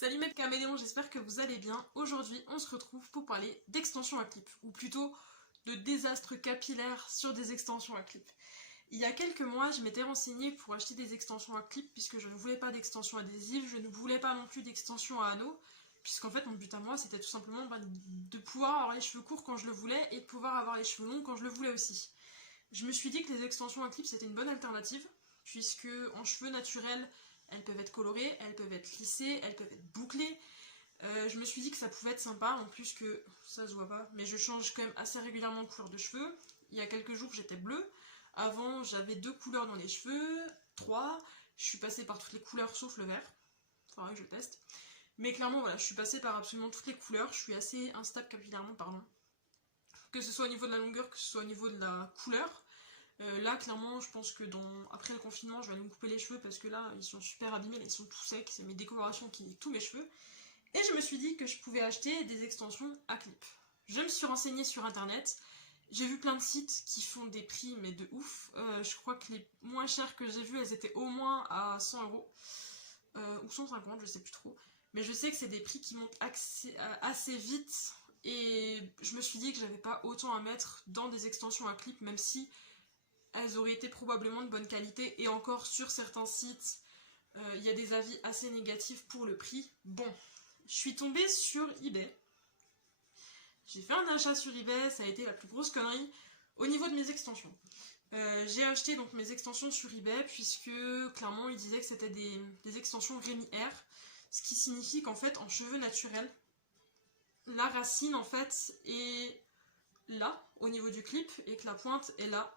Salut mes caméléons, j'espère que vous allez bien. Aujourd'hui, on se retrouve pour parler d'extensions à clip, ou plutôt de désastres capillaires sur des extensions à clip. Il y a quelques mois, je m'étais renseignée pour acheter des extensions à clip, puisque je ne voulais pas d'extensions adhésives, je ne voulais pas non plus d'extensions à anneaux, puisqu'en fait mon but à moi c'était tout simplement de pouvoir avoir les cheveux courts quand je le voulais, et de pouvoir avoir les cheveux longs quand je le voulais aussi. Je me suis dit que les extensions à clip c'était une bonne alternative, puisque en cheveux naturels, elles peuvent être colorées, elles peuvent être lissées, elles peuvent être bouclées. Je me suis dit que ça pouvait être sympa, en plus que ça se voit pas, mais je change quand même assez régulièrement de couleur de cheveux. Il y a quelques jours j'étais bleue, avant j'avais 2 couleurs dans les cheveux, 3, je suis passée par toutes les couleurs sauf le vert, faudra que je teste. Mais clairement voilà, je suis passée par absolument toutes les couleurs, je suis assez instable capillairement, pardon. Que ce soit au niveau de la longueur, que ce soit au niveau de la couleur. Là, clairement, je pense que après le confinement, je vais aller me couper les cheveux parce que là, ils sont super abîmés, là, ils sont tout secs, c'est mes décolorations qui niquent tous mes cheveux. Et je me suis dit que je pouvais acheter des extensions à clip. Je me suis renseignée sur internet, j'ai vu plein de sites qui font des prix, mais de ouf. Je crois que les moins chères que j'ai vues, elles étaient au moins à 100 € ou 150, je sais plus trop. Mais je sais que c'est des prix qui montent assez vite. Et je me suis dit que j'avais pas autant à mettre dans des extensions à clip, même si elles auraient été probablement de bonne qualité, et encore sur certains sites, il y a des avis assez négatifs pour le prix. Bon, je suis tombée sur eBay. J'ai fait un achat sur eBay, ça a été la plus grosse connerie au niveau de mes extensions. J'ai acheté donc mes extensions sur eBay puisque clairement ils disaient que c'était des extensions Rémi Air, ce qui signifie qu'en fait en cheveux naturels, la racine en fait est là au niveau du clip et que la pointe est là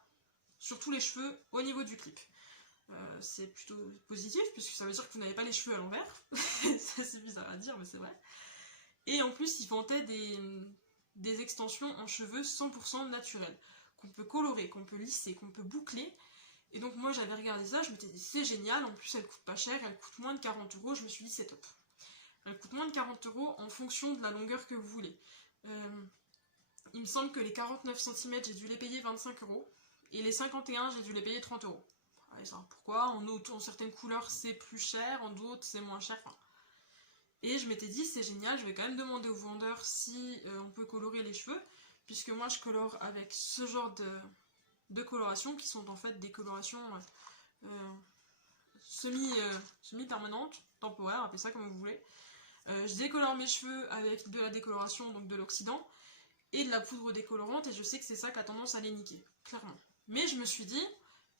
sur tous les cheveux au niveau du clip. C'est plutôt positif puisque ça veut dire que vous n'avez pas les cheveux à l'envers. Ça c'est bizarre à dire mais c'est vrai. Et en plus ils vendaient des extensions en cheveux 100% naturels, qu'on peut colorer, qu'on peut lisser, qu'on peut boucler. Et donc moi j'avais regardé ça, je m'étais dit c'est génial, en plus elles coûtent pas cher, elles coûtent moins de 40 €, je me suis dit c'est top. Elles coûtent moins de 40 € en fonction de la longueur que vous voulez. Il me semble que les 49 cm j'ai dû les payer 25 €. Et les 51, j'ai dû les payer 30 €. Allez, ça, pourquoi en certaines couleurs, c'est plus cher, en d'autres, c'est moins cher. Enfin. Et je m'étais dit, c'est génial, je vais quand même demander au vendeur si on peut colorer les cheveux, puisque moi, je colore avec ce genre de colorations, qui sont en fait des colorations semi-permanentes, temporaires, appelez ça comme vous voulez. Je décolore mes cheveux avec de la décoloration, donc de l'oxydant, et de la poudre décolorante, et je sais que c'est ça qui a tendance à les niquer, clairement. Mais je me suis dit,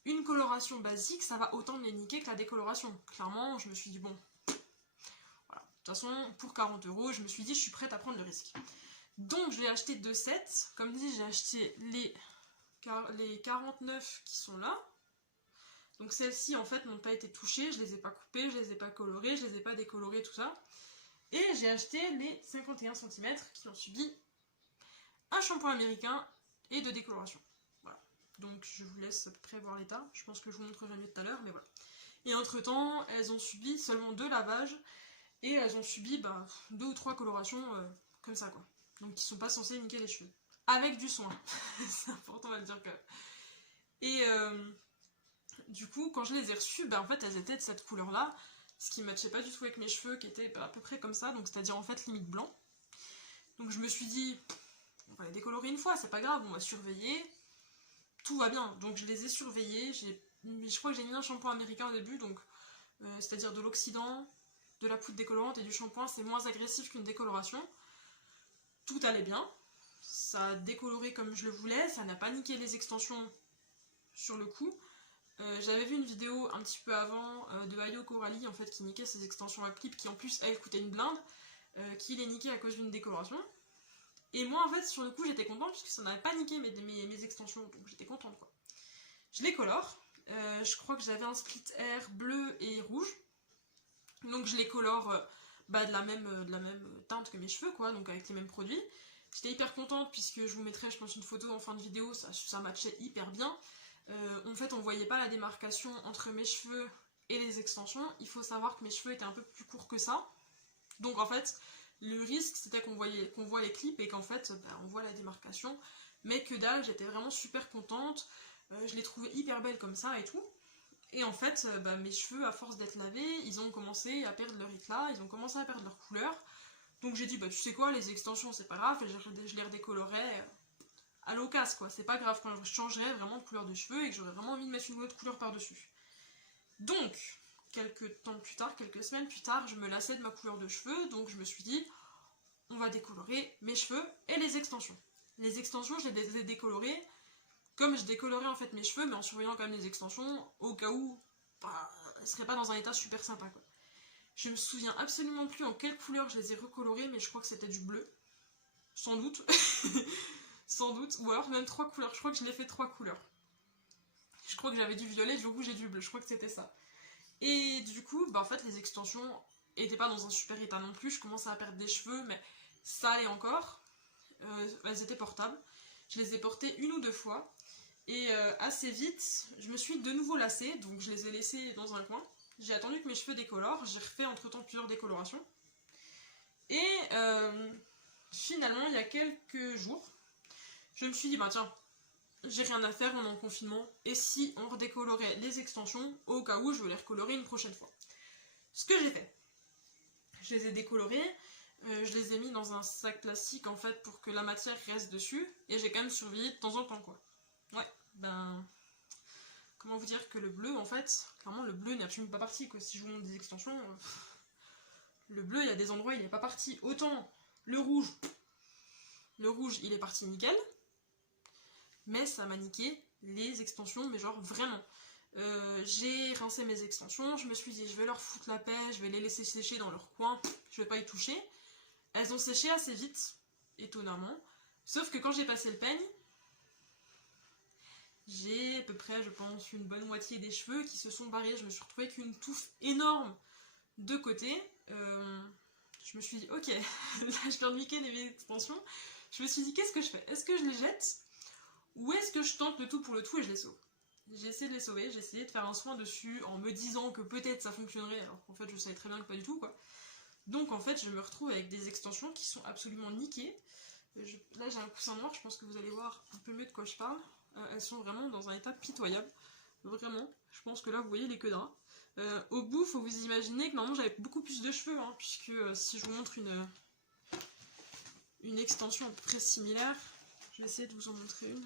une coloration basique, ça va autant me les niquer que la décoloration. Clairement, je me suis dit, bon, voilà. De toute façon, pour 40 €, je me suis dit, je suis prête à prendre le risque. Donc, je vais acheter 2 sets. Comme dit, j'ai acheté les 49 qui sont là. Donc, celles-ci, en fait, n'ont pas été touchées. Je les ai pas coupées, je les ai pas colorées, je les ai pas décolorées, tout ça. Et j'ai acheté les 51 cm qui ont subi un shampoing américain et de décoloration. Donc je vous laisse à peu près voir l'état, je pense que je vous montrerai mieux tout à l'heure, mais voilà. Et entre temps, elles ont subi seulement 2 lavages, et elles ont subi 2 ou 3 colorations comme ça quoi. Donc qui sont pas censées niquer les cheveux. Avec du soin, c'est important à le dire que. Et du coup, quand je les ai reçues, en fait elles étaient de cette couleur là, ce qui matchait pas du tout avec mes cheveux qui étaient à peu près comme ça, donc c'est-à-dire en fait limite blanc. Donc je me suis dit, on va les décolorer une fois, c'est pas grave, on va surveiller. Tout va bien, donc je les ai surveillés, je crois que j'ai mis un shampoing américain au début, donc c'est-à-dire de l'oxydant, de la poudre décolorante et du shampoing, c'est moins agressif qu'une décoloration. Tout allait bien, ça a décoloré comme je le voulais, ça n'a pas niqué les extensions sur le coup. J'avais vu une vidéo un petit peu avant de Ayo Coralie en fait qui niquait ses extensions à clip qui en plus elle coûtait une blinde, qui les niquait à cause d'une décoloration. Et moi, en fait, sur le coup, j'étais contente puisque ça n'avait pas niqué mes extensions, donc j'étais contente, quoi. Je les colore. Je crois que j'avais un split air bleu et rouge. Donc je les colore de la même teinte que mes cheveux, quoi, donc avec les mêmes produits. J'étais hyper contente puisque je vous mettrai, je pense, une photo en fin de vidéo, ça matchait hyper bien. En fait, on voyait pas la démarcation entre mes cheveux et les extensions. Il faut savoir que mes cheveux étaient un peu plus courts que ça. Donc en fait, le risque c'était qu'on voit les clips et qu'en fait on voit la démarcation, mais que dalle, j'étais vraiment super contente, je les trouvais hyper belles comme ça et tout, Et en fait, mes cheveux, à force d'être lavés, ils ont commencé à perdre leur éclat, ils ont commencé à perdre leur couleur. Donc j'ai dit, tu sais quoi, les extensions, c'est pas grave, je les redécolorerai à l'occasion, quoi. C'est pas grave quand je changerai vraiment de couleur de cheveux et que j'aurais vraiment envie de mettre une autre couleur par-dessus. Donc, quelques temps plus tard, quelques semaines plus tard, je me lassais de ma couleur de cheveux, donc je me suis dit, on va décolorer mes cheveux et les extensions. Les extensions, je les ai décolorées comme je décolorais en fait mes cheveux, mais en surveillant quand même les extensions, au cas où elles seraient pas dans un état super sympa, quoi. Je me souviens absolument plus en quelle couleur je les ai recolorées, mais je crois que c'était du bleu. Sans doute. Sans doute. Ou alors même 3 couleurs. Je crois que je l'ai fait 3 couleurs. Je crois que j'avais du violet, du rouge et du bleu. Je crois que c'était ça. Et du coup, en fait, les extensions étaient pas dans un super état non plus. Je commençais à perdre des cheveux, mais ça allait encore. Elles étaient portables. Je les ai portées 1 ou 2 fois. Et assez vite, je me suis de nouveau lassée, donc je les ai laissées dans un coin. J'ai attendu que mes cheveux décolorent, j'ai refait entre temps plusieurs décolorations. Et finalement, il y a quelques jours, je me suis dit, tiens, j'ai rien à faire, on est en confinement, et si on redécolorait les extensions, au cas où je veux les recolorer une prochaine fois. Ce que j'ai fait, je les ai décolorés, je les ai mis dans un sac plastique en fait pour que la matière reste dessus, et j'ai quand même surveillé de temps en temps, quoi. Ouais, comment vous dire que le bleu, en fait, clairement le bleu n'est absolument pas parti, quoi. Si je vous montre des extensions, le bleu, il y a des endroits, il n'est pas parti. Autant le rouge, il est parti nickel, mais ça m'a niqué les extensions, mais genre vraiment. J'ai rincé mes extensions, je me suis dit, je vais leur foutre la paix, je vais les laisser sécher dans leur coin, je vais pas y toucher. Elles ont séché assez vite, étonnamment. Sauf que quand j'ai passé le peigne, j'ai à peu près, je pense, une bonne moitié des cheveux qui se sont barrés. Je me suis retrouvée avec une touffe énorme de côté. Je me suis dit, ok, là je viens de niquer mes extensions. Je me suis dit, qu'est-ce que je fais? Est-ce que je les jette? Ou est-ce que je tente le tout pour le tout et je les sauve? J'ai essayé de les sauver, j'ai essayé de faire un soin dessus en me disant que peut-être ça fonctionnerait, alors qu'en fait je savais très bien que pas du tout, quoi. Donc en fait je me retrouve avec des extensions qui sont absolument niquées. Là j'ai un coussin noir, je pense que vous allez voir un peu mieux de quoi je parle. Elles sont vraiment dans un état pitoyable. Vraiment, je pense que là vous voyez les queues de rats. Au bout, faut vous imaginer que normalement j'avais beaucoup plus de cheveux, hein, puisque si je vous montre une extension à peu près similaire, je vais essayer de vous en montrer une.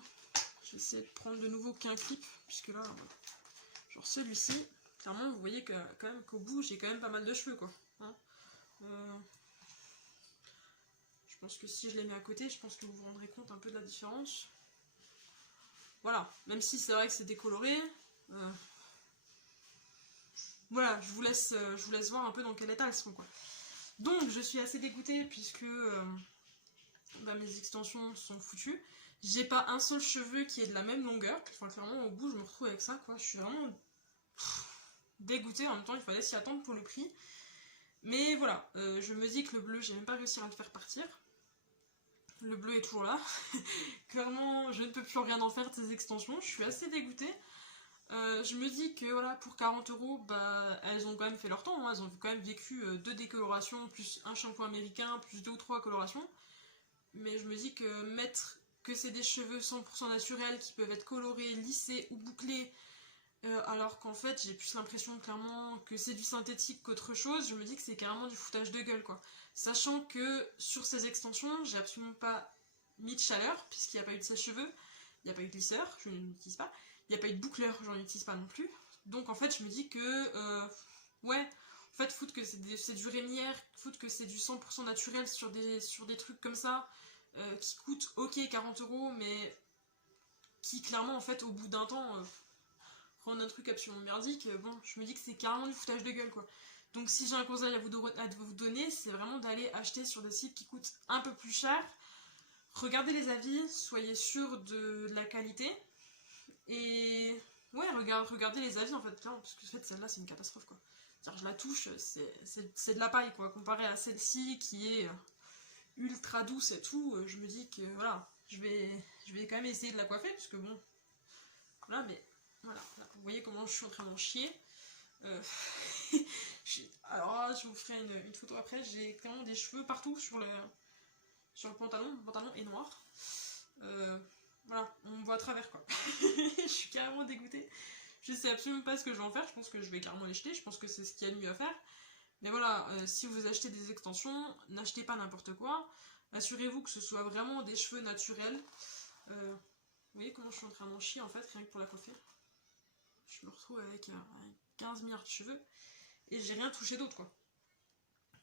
Je vais essayer de prendre de nouveau qu'un clip, puisque là, genre celui-ci, clairement vous voyez quand même qu'au bout j'ai quand même pas mal de cheveux, quoi. Hein, je pense que si je les mets à côté, je pense que vous vous rendrez compte un peu de la différence. Voilà, même si c'est vrai que c'est décoloré. Voilà, je vous laisse voir un peu dans quel état elles sont, quoi. Donc je suis assez dégoûtée puisque mes extensions sont foutues. J'ai pas un seul cheveu qui est de la même longueur. Enfin clairement au bout je me retrouve avec ça, quoi. Je suis vraiment dégoûtée. En même temps il fallait s'y attendre pour le prix. Mais voilà, je me dis que le bleu j'ai même pas réussi à le faire partir. Le bleu est toujours là. Clairement je ne peux plus rien en faire de ces extensions. Je suis assez dégoûtée. Je me dis que voilà, pour 40 €, elles ont quand même fait leur temps, hein. Elles ont quand même vécu 2 décolorations, plus un shampoing américain, plus 2 ou 3 colorations. Mais je me dis que mettre que c'est des cheveux 100% naturels qui peuvent être colorés, lissés ou bouclés, alors qu'en fait j'ai plus l'impression clairement que c'est du synthétique qu'autre chose, je me dis que c'est carrément du foutage de gueule, quoi. Sachant que sur ces extensions, j'ai absolument pas mis de chaleur, puisqu'il n'y a pas eu de sèche-cheveux, il n'y a pas eu de lisseur, je n'utilise pas. Il n'y a pas eu de boucleur, j'en utilise pas non plus. Donc en fait, je me dis que, ouais, en fait, foutre que c'est du rémière, foutre que c'est du 100% naturel sur des trucs comme ça, qui coûtent, ok, 40 €, mais qui clairement, en fait, au bout d'un temps, rendent un truc absolument merdique, bon, je me dis que c'est carrément du foutage de gueule, quoi. Donc si j'ai un conseil à vous donner, c'est vraiment d'aller acheter sur des sites qui coûtent un peu plus cher. Regardez les avis, soyez sûr de la qualité. Et ouais, regardez les avis en fait, là, parce que en fait, celle-là c'est une catastrophe, quoi. C'est-à-dire, je la touche, c'est de la paille, quoi, comparé à celle-ci qui est ultra douce et tout. Je me dis que voilà, je vais quand même essayer de la coiffer, parce que bon, voilà, mais voilà, là, vous voyez comment je suis en train d'en chier. Alors là, je vous ferai une photo après. J'ai clairement des cheveux partout sur le pantalon. Le pantalon est noir. Voilà, on me voit à travers, quoi. Je suis carrément dégoûtée. Je sais absolument pas ce que je vais en faire, je pense que je vais carrément les jeter, je pense que c'est ce qu'il y a de mieux à faire. Mais voilà, si vous achetez des extensions, n'achetez pas n'importe quoi. Assurez-vous que ce soit vraiment des cheveux naturels. Vous voyez comment je suis en train d'en chier en fait, rien que pour la coiffure. Je me retrouve avec 15 milliards de cheveux et j'ai rien touché d'autre quoi.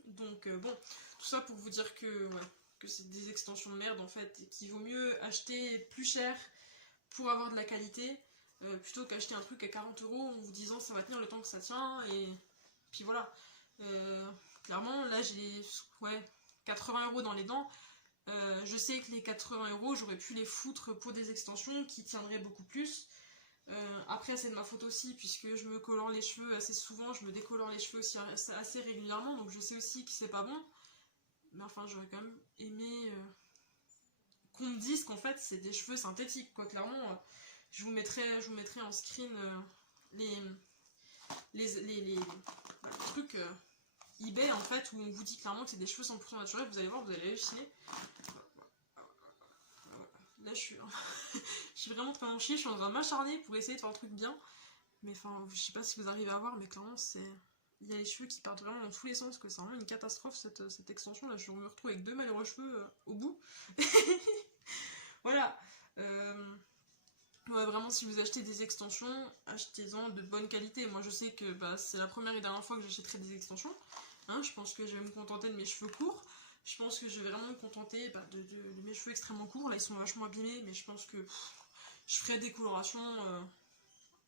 Donc bon, tout ça pour vous dire que, ouais, que c'est des extensions de merde en fait, et qu'il vaut mieux acheter plus cher pour avoir de la qualité, plutôt qu'acheter un truc à 40 € en vous disant ça va tenir le temps que ça tient, et puis voilà. Clairement, là j'ai ouais, 80 € dans les dents. Je sais que les 80 € j'aurais pu les foutre pour des extensions qui tiendraient beaucoup plus. Après c'est de ma faute aussi puisque je me colore les cheveux assez souvent, je me décolore les cheveux aussi assez régulièrement, donc je sais aussi que c'est pas bon. Mais enfin j'aurais quand même aimé qu'on me dise qu'en fait c'est des cheveux synthétiques quoi. Clairement je vous mettrai en screen les trucs eBay en fait où on vous dit clairement que c'est des cheveux 100% naturels. Vous allez voir, vous allez halluciner. Là je suis je suis vraiment très en chier, je suis en train de m'acharner pour essayer de faire un truc bien. Mais enfin, je sais pas si vous arrivez à voir, mais clairement c'est... Il y a les cheveux qui partent vraiment dans tous les sens, que c'est vraiment une catastrophe cette extension là. Je me retrouve avec 2 malheureux cheveux au bout. Voilà. Ouais, vraiment, si vous achetez des extensions, achetez-en de bonne qualité. Moi, je sais que bah, c'est la première et dernière fois que j'achèterai des extensions. Hein, je pense que je vais me contenter de mes cheveux courts. Je pense que je vais vraiment me contenter de mes cheveux extrêmement courts. Là, ils sont vachement abîmés, mais je pense que je ferai des colorations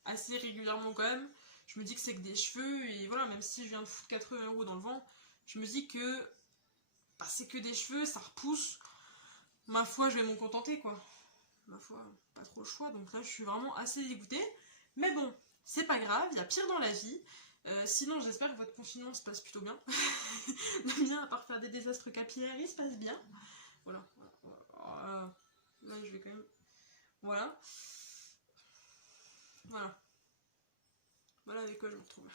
assez régulièrement quand même. Je me dis que c'est que des cheveux, et voilà, même si je viens de foutre 80 € dans le vent, je me dis que bah, c'est que des cheveux, ça repousse. Ma foi, je vais m'en contenter, quoi. Ma foi, pas trop le choix, donc là je suis vraiment assez dégoûtée. Mais bon, c'est pas grave, il y a pire dans la vie. Sinon, j'espère que votre confinement se passe plutôt bien. Le mien, à part faire des désastres capillaires, il se passe bien. Voilà. Là, je vais quand même... Voilà. Voilà. Voilà avec quoi je me retrouve.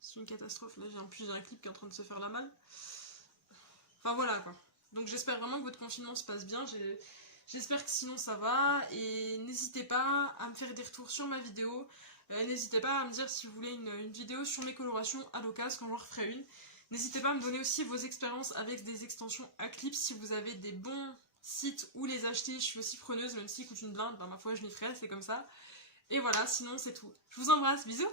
C'est une catastrophe. Là, j'ai un clip qui est en train de se faire la malle. Enfin, voilà, quoi. Donc, j'espère vraiment que votre confinement se passe bien. J'espère que sinon ça va, et n'hésitez pas à me faire des retours sur ma vidéo, n'hésitez pas à me dire si vous voulez une vidéo sur mes colorations à l'occasion quand j'en referai une. N'hésitez pas à me donner aussi vos expériences avec des extensions à clips, si vous avez des bons sites où les acheter. Je suis aussi preneuse, même s'ils coûtent une blinde, bah ma foi je m'y ferai, c'est comme ça. Et voilà, sinon c'est tout. Je vous embrasse, bisous.